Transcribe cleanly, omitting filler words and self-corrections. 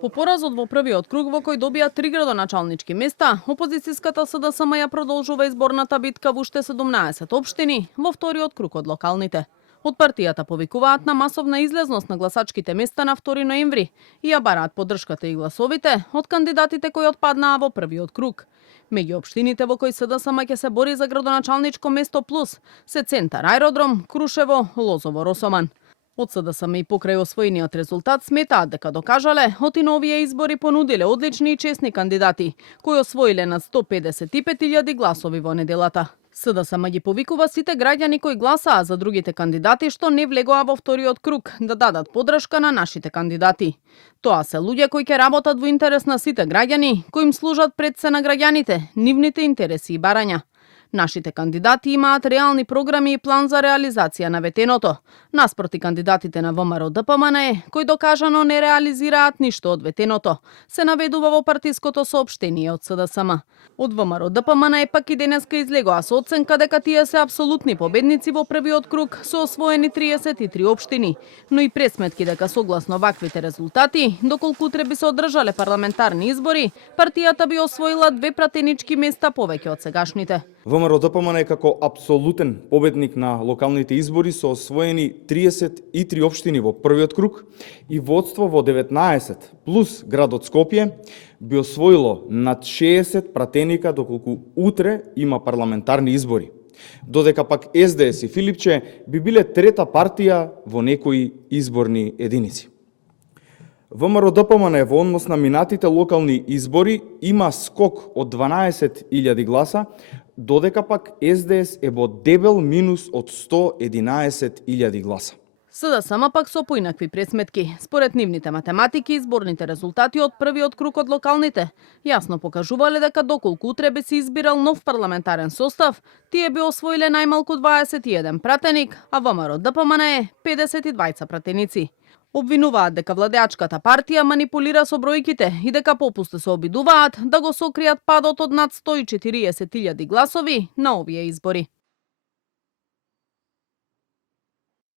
По поразот во првиот круг во кој добија 3 градоначалнички места, опозицијската СДСМ ја продолжува изборната битка во уште 17 општини во вториот круг од локалните. Од партијата повикуваат на масовна излезност на гласачките места на 2 ноември и ја бараат поддршката и гласовите од кандидатите кои отпаднаа во првиот круг. Меѓу општините во кои СДСМ ќе се бори за градоначалничко место плюс се Центар Аеродром, Крушево, Лозово, Росоман. Од СДСМ и покрај освоениот резултат сметаат дека докажале оти на овие избори понудиле одлични и честни кандидати, кои освоиле над 155.000 гласови во неделата. СДСМ ги повикува сите граѓани кои гласаа за другите кандидати што не влегоа во вториот круг да дадат поддршка на нашите кандидати. Тоа се луѓе кои ќе работат во интерес на сите граѓани, кои им служат пред се на граѓаните, нивните интереси и барања. Нашите кандидати имаат реални програми и план за реализација на ветеното, наспроти кандидатите на ВМРО ДПМН, кои докажано не реализираат ништо од ветеното, се наведува во партиското соопштение од СДСМ. Од ВМРО ДПМН пак и денеска излегоа со оценка дека тие се апсолутни победници во првиот круг со освоени 33 општини, но и пресметки дека согласно ваквите резултати, доколку утре би се одржале парламентарни избори, партијата би освоила 2 пратенички места повеќе од сегашните. ВМРО ДПМН како апсолутен победник на локалните избори со освоени 33 општини во првиот круг и водство во 19 плюс градот Скопје би освоило над 60 пратеника доколку утре има парламентарни избори. Додека пак СДС и Филипче би биле трета партија во некои изборни единици. ВМРО ДПМН во однос на минатите локални избори има скок од 12.000 гласа, додека пак СДС е во дебел минус од 111.000 гласа. СДСМ пак со поинакви пресметки. Според нивните математики, изборните резултати од првиот круг од локалните јасно покажувале дека доколку утре би се избирал нов парламентарен состав, тие би освоиле најмалку 21 пратеник, а ВМРО ДПМН е 52 пратеници. Обвинуваат дека владеачката партија манипулира со бројките и дека попусто се обидуваат да го сокријат падот од над 140.000 гласови на овие избори.